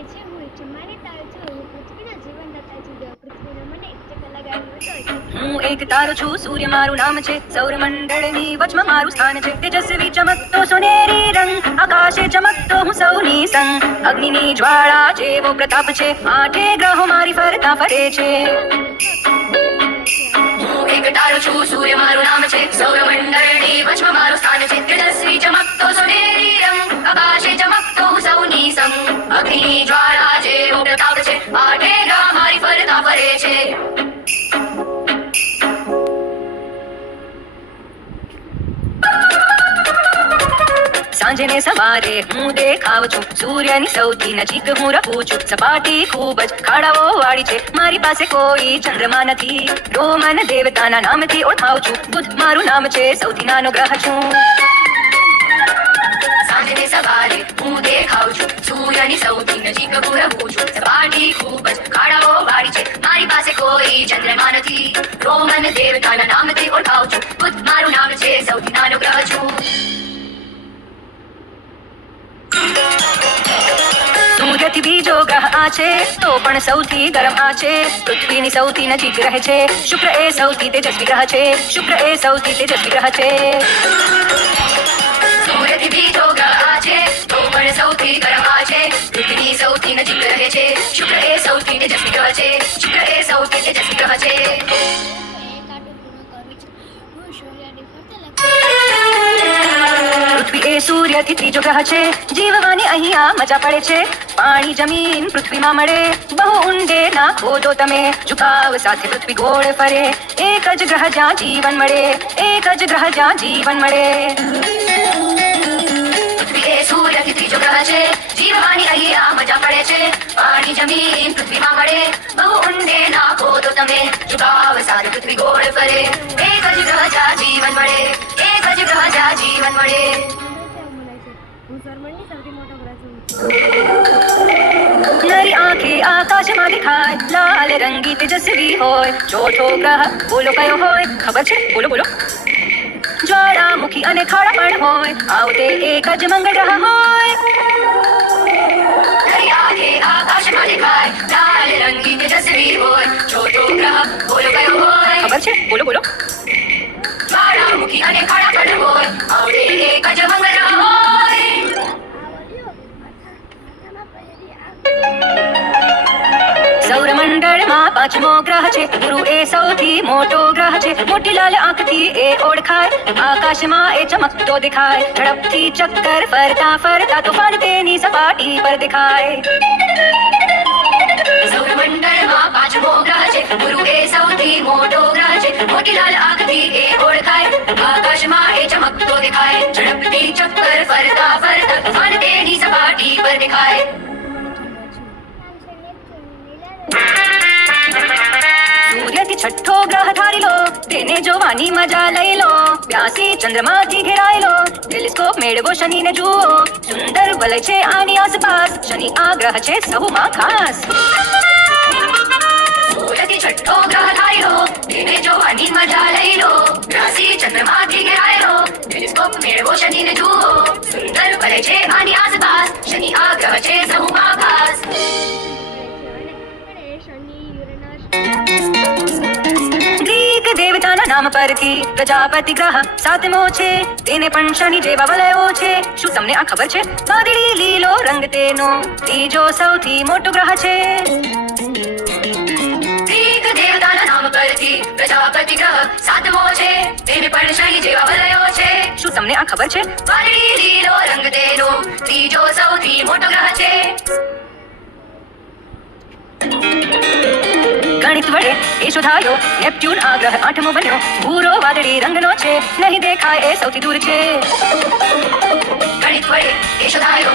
કરીએ છીએ હું ચમાને તારો છું હું પૃથ્વીના જીવનદાતા છું દેવ પૃથ્વીનો મને એક ચક્કર લગાવ્યો હતો હું એક તારો છું સૂર્ય મારું નામ છે સૌરમંડળની વચમાં મારું સ્થાન છે તેજસ્વી ચમકતો સોનેરી રંગ આકાશે ચમકતો હું સૌની સંગ અગ્નિની જ્વાળા જેવો પ્રતાપ છે આઠે ગ્રહો મારી ફરતા ફરે છે હું એક તારો છું સૂર્ય મારું નામ છે સૌરમંડળની વચમાં મારું સ્થાન છે તેજસ્વી ચમકતો સોનેરી રંગ આકાશે ચમકતો હું સૌની સંગ અગ્નિની જ્વાળા જેવો પ્રતાપ છે આઠે ગ્રહ મારી ફરતા ફરે છે સાંજે ને સવારે હું દેખાવ છું સૂર્યની સૌથી નજીક હું રહું છું સપાટી ખૂબ જ ખાડાઓ વાળી છે મારી પાસે કોઈ ચંદ્રમા નથી રોમન દેવતાના નામથી ઓળખાવ છું બુધ મારું નામ છે સૌથી નાનો ગ્રહ છું સાંજે ને સવારે હું દેખાવ છું સૂર્યની સૌથી નજીક હું રહું છું સપાટી ખૂબ જ ખાડાઓ વાળી છે મારી પાસે કોઈ ચંદ્રમા નથી રોમન દેવતાના નામથી ઓળખાવ છું બુધ મારું નામ છે સૌથી નાનો ગ્રહ છું સૂર્યથી બીજો ગ્રહ આ છે તો પણ સૌથી ગરમ આ છે પૃથ્વીની સૌથી નજીક રહે છે શુક્ર એ સૌથી તેજસ્વી ગ્રહ છે શુક્ર એ સૌથી તેજસ્વી ગ્રહ છે સૂર્યથી બીજો ગ્રહ આ છે તો પણ સૌથી ગરમ આ છે પૃથ્વીની સૌથી નજીક રહે છે શુક્ર એ સૌથી તેજસ્વી ગ્રહ છે શુક્ર એ સૌથી તેજસ્વી ગ્રહ છે પૃથ્વી એ સૂર્યથી ત્રીજો ગ્રહ છે જીવવાની અહીંયા મજા પડે છે પાણી જમીન પૃથ્વીમાં મળે બહુ ઊંડે ના ખોદો તમે ઝુકાવ સાથે પૃથ્વી ગોળ ફરે એક જ ગ્રહ જ્યાં જીવન મળે એક જ ગ્રહ જ્યાં જીવન મળે પૃથ્વી એ સૂર્યથી ત્રીજો ગ્રહ છે જીવવાની અહીંયા મજા પડે છે પાણી જમીન પૃથ્વીમાં મળે બહુ ઊંડે ના ખોદો તમે ઝુકાવ સાથે પૃથ્વી ગોળ ફરે એક જ ગ્રહ જ્યાં જીવન મળે એક જ ગ્રહ જ્યાં જીવન મળે નરી આંખે આકાશમાં દેખાય લાલ રંગી તેજસ્વી હોય ચોથો ગ્રહ બોલો કયો હોય ખબર છે બોલો બોલો જ્વાળામુખી અને ખાડા પણ હોય આવતે એક જ મંગળ ગ્રહ હોય નરી આંખે આકાશમાં દેખાય લાલ રંગી તેજસ્વી હોય ચોથો ગ્રહ બોલો કયો હોય ખબર છે બોલો બોલો જ્વાળામુખી અને ખાડા પણ હોય આવતે એક જ મંગળ ગ્રહ હોય સૌરમંડળમાં પાંચમો ગ્રહ છે ગુરુ એ સૌથી મોટો ગ્રહ છે મોટી લાલ આંખથી એ ઓળખાય આકાશમાં એ ચમકતો દેખાય ઝડપથી ચક્કર ફરતા ફરતા તોફાન તેની સપાટી પર દેખાય સૌરમંડળમાં પાંચમો ગ્રહ છે ગુરુ એ સૌથી મોટો ગ્રહ છે મોટી લાલ આંખથી એ ઓળખાય આકાશમાં એ ચમકતો દેખાય ઝડપથી ચક્કર ફરતા ફરતા તોફાન તેની સપાટી પર દેખાય સૂર્યથી છઠ્ઠો ગ્રહ ધારી લો તેને જોવાની મજા લઈ લો પ્યાસી ચંદ્રમાથી ઘેરાયેલો ટેલિસ્કોપ મેળવો શનિને જુઓ સુંદર વલય છે આની આસપાસ શનિ આ ગ્રહ છે સૌમાં ખાસ સૂર્યથી છઠ્ઠો ગ્રહ ધારી લો તેને જોવાની મજા લઈ લો પ્યાસી ચંદ્રમાથી ઘેરાયેલો ટેલિસ્કોપ મેળવો શનિને જુઓ સુંદર વલય છે આની આસપાસ શનિ આ ગ્રહ છે સૌમાં ખાસ ગ્રીક દેવતાના નામ પરથી પ્રજાપતિ ગ્રહ સાતમો છે તેને પણ શનિ જેવા વલયો છે શું તમને આ ખબર છે વાદળી લીલો રંગ તેનો ત્રીજો સૌથી મોટો ગ્રહ છે ગ્રીક દેવતાના નામ પરથી પ્રજાપતિ ગ્રહ સાતમો છે તેને પણ શનિ જેવા વલયો છે શું તમને આ ખબર છે વાદળી લીલો રંગ તેનો ત્રીજો સૌથી મોટો ગ્રહ છે ગણિત વડે એ શોધાયો નેપ્ટ્યુન આ ગ્રહ આઠમો બન્યો ભૂરો વાદળી રંગનો છે નહીં દેખાય એ સૌથી દૂર છે ગણિત વડે એ શોધાયો